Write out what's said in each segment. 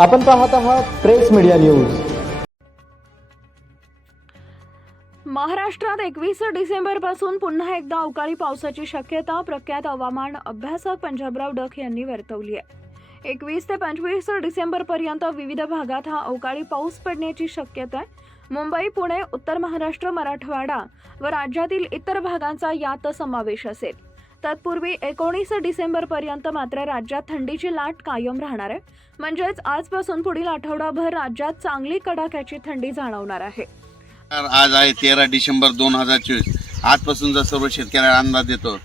आपण पाहत आहात प्रेस मीडिया न्यूज. महाराष्ट्रात एकवीस डिसेंबरपासून पुन्हा एकदा अवकाळी पावसाची शक्यता प्रख्यात हवामान अभ्यासक पंजाबराव डक यांनी वर्तवली आहे. एकवीस ते पंचवीस डिसेंबरपर्यंत विविध भागात हा अवकाळी पाऊस पडण्याची शक्यता आहे. मुंबई पुणे उत्तर महाराष्ट्र मराठवाडा व राज्यातील इतर भागांचा यात समावेश असेल. तत्पूर्वी एकोणीस डिसेंबरपर्यंत मात्र राज्यात थंडीची लाट कायम राहणार आहे. म्हणजेच आजपासून पुढील आठवडाभर राज्यात चांगली कडाक्याची थंडी जाणवणार आहे. आज आहे तेरा डिसेंबर दोन हजार चोवीस. आजपासून जर सर्व शेतकऱ्याला अंदाज देतो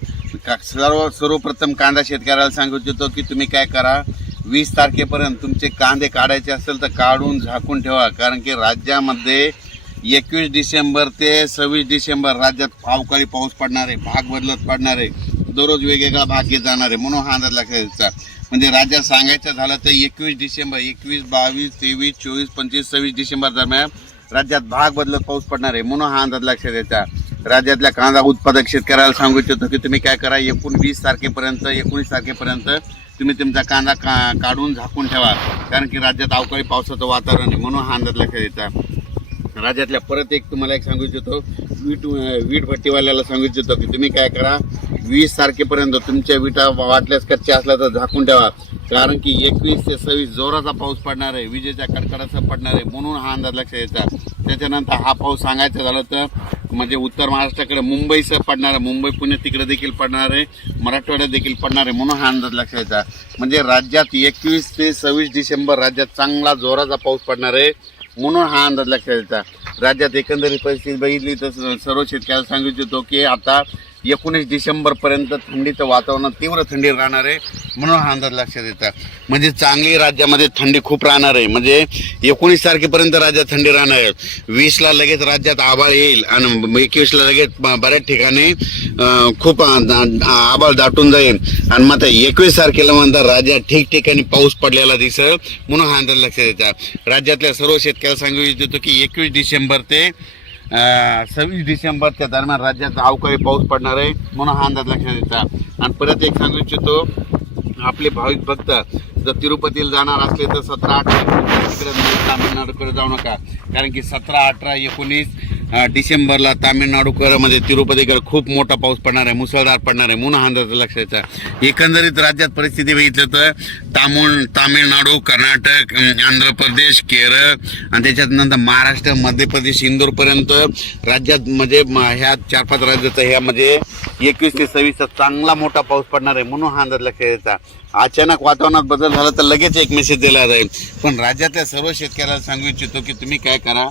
सर्व सर्वप्रथम कांदा शेतकऱ्याला सांगू देतो की तुम्ही काय करा वीस तारखेपर्यंत तुमचे कांदे काढायचे असेल तर काढून झाकून ठेवा. कारण की राज्यामध्ये एकवीस डिसेंबर ते सव्वीस डिसेंबर राज्यात अवकाळी पाऊस पडणार आहे भाग बदलत पडणार आहे. दररोज वेगवेगळा भाग घेत जाणार आहे. म्हणून हा अंदाज लक्षात घ्यायचा म्हणजे राज्यात सांगायचं झालं तर एकवीस डिसेंबर एकवीस बावीस तेवीस चोवीस पंचवीस सव्वीस डिसेंबर दरम्यान राज्यात भाग बदलत पाऊस पडणार आहे. म्हणून हा अंदाज लक्षात द्यायचा राज्यातल्या कांदा उत्पादक शेतकऱ्याला सांगू इच्छितो की तुम्ही काय करा एकूण वीस तारखेपर्यंत एकोणीस तारखेपर्यंत तुम्ही तुमचा कांदा का काढून झाकून ठेवा. कारण की राज्यात अवकाळी पावसाचं वातावरण आहे. म्हणून हा अंदाज लक्षात द्यायचा राज्यातल्या परत एक तुम्हाला एक सांगू इच्छितो. वीट वीट भट्टीवाल्याला सांगू इच्छितो की तुम्ही काय करा वीस तारखेपर्यंत तुमच्या विटा वाटल्यास कच्च्या असल्या तर झाकून ठेवा. कारण की एकवीस ते सव्वीस जोराचा पाऊस पडणार आहे विजेच्या कडकडाचा पडणार आहे म्हणून हा अंदाज लक्षात यायचा. त्याच्यानंतर हा पाऊस सांगायचं झालं तर म्हणजे उत्तर महाराष्ट्राकडे मुंबईसह पडणार आहे. मुंबई पुणे तिकडे देखील पडणार आहे. मराठवाड्यात देखील पडणार आहे म्हणून हा अंदाज लक्षात यायचा. म्हणजे राज्यात एकवीस ते सव्वीस डिसेंबर राज्यात चांगला जोराचा पाऊस पडणार आहे म्हणून हा अंदाज लक्षात यायचा. राज्यात एकंदरीत परिस्थिती बघितली तर सर्व शेतकऱ्याला सांगू इच्छितो की आता एकोणीस डिसेंबरपर्यंत थंडीचं वातावरण तीव्र थंडी राहणार आहे म्हणून हा अंदाज लक्षात येतात म्हणजे चांगली राज्यामध्ये थंडी खूप राहणार आहे. म्हणजे एकोणीस तारखेपर्यंत राज्यात थंडी राहणार आहे. वीसला लगेच राज्यात आभाळ येईल आणि एकवीसला लगेच बऱ्याच ठिकाणी खूप आभाळ दाटून जाईल. आणि मग एकवीस तारखेला म्हणतात राज्यात ठिकठिकाणी पाऊस पडलेला दिसेल म्हणून हा अंदाज लक्षात येतात राज्यातल्या सर्व शेतकऱ्याला सांगू इच्छितो की एकवीस डिसेंबर ते सव्वीस डिसेंबरच्या दरम्यान राज्यात अवकाळी पाऊस पडणार आहे म्हणून हा अंदाज लक्षात येतात आणि परत एक सांगू इच्छितो आपले भाविक भक्त जर तिरुपतीला जाणार असले तर सतरा अठरा तामिळनाडूकडे जाऊ नका. कारण की सतरा अठरा एकोणीस डिसेंबरला तामिळनाडू म्हणजे तिरुपतीकडे खूप मोठा पाऊस पडणार आहे मुसळधार पडणार आहे म्हणून अंदाज लक्षात एकंदरीत राज्यात परिस्थिती बघितलं तर तामुळ तामिळनाडू कर्नाटक आंध्र प्रदेश केरळ आणि त्याच्यात नंतर महाराष्ट्र मध्य प्रदेश इंदोरपर्यंत राज्यात म्हणजे ह्या चार पाच राज्याचा ह्या म्हणजे एकवीस ते सव्वीसचा चांगला मोठा पाऊस पडणार आहे म्हणून हा अंदाज लक्षात यायचा अचानक वातावरणात बदल झाला तर लगेच एक मेसेज दिला जाईल. पण राज्यातल्या सर्व शेतकऱ्याला सांगू इच्छितो की तुम्ही काय करा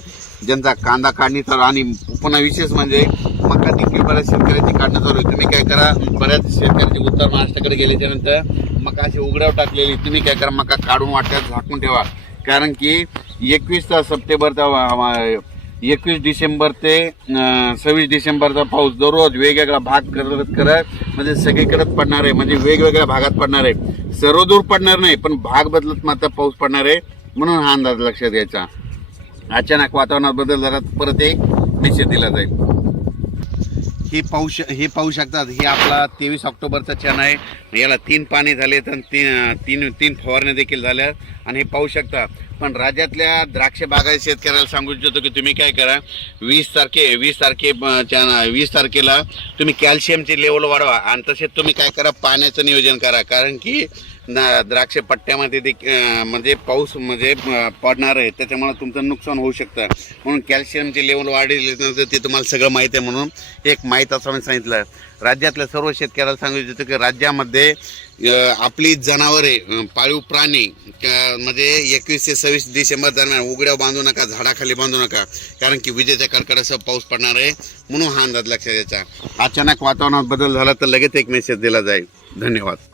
ज्यांचा कांदा काढणीचा आणि पुन्हा विशेष म्हणजे मका देखील बऱ्याच शेतकऱ्याची काढणं चालू आहे. तुम्ही काय करा बऱ्याच शेतकऱ्यांची उत्तर महाराष्ट्राकडे गेल्याच्यानंतर मका अशी उघड्यावर टाकलेली. तुम्ही काय करा मका काढून वाट्यात झाकून ठेवा. कारण की एकवीस सप्टेंबरचा एकवीस डिसेंबर ते सव्वीस डिसेंबरचा पाऊस दररोज वेगवेगळा भाग करत करत म्हणजे सगळीकडेच पडणार आहे. म्हणजे वेगवेगळ्या भागात पडणार आहे. सर्व दूर पडणार नाही पण भाग बदलत मात्र पाऊस पडणार आहे. म्हणून हा अंदाज लक्षात घ्यायचा. अचानक वातावरणात बदल झाला तर परत एक मेसेज दिला जाईल. हे पाहू श हे पाहू शकतात. हे आपला तेवीस ऑक्टोबरचा चण आहे. याला तीन पाणी झालेत आणि तीन तीन तीन फवारण्या देखील झाल्या आणि हे पाहू शकता पण राज्यातल्या द्राक्ष बागायत शेतकऱ्याला सांगू इच्छितो की तुम्ही काय करा वीस तारखे वीस तारखे वीस तारखेला तुम्ही कॅल्शियमची लेवल वाढवा आणि तसेच तुम्ही काय करा पाण्याचं नियोजन करा. कारण की ना द्राक्ष पट्ट्यामध्ये देखील म्हणजे पाऊस म्हणजे पडणार आहे. त्याच्यामुळे तुमचं नुकसान होऊ शकतं. म्हणून कॅल्शियमची लेवल वाढली नंतर ते तुम्हाला सगळं माहीत आहे म्हणून एक माहीत असं मी सांगितलं. राज्यातल्या सर्व शेतकऱ्याला सांगू इच्छितो की राज्यामध्ये आपली जनावरे पाळीव प्राणी म्हणजे एकवीस ते सव्वीस डिसेंबर दरम्यान उघड्या बांधू नका झाडाखाली बांधू नका कारण की विजेच्या कडकडासह पाऊस पडणार आहे म्हणून हा अंदाज लक्षात द्यायचा अचानक वातावरणात बदल झाला तर लगेच एक मेसेज दिला जाईल. धन्यवाद.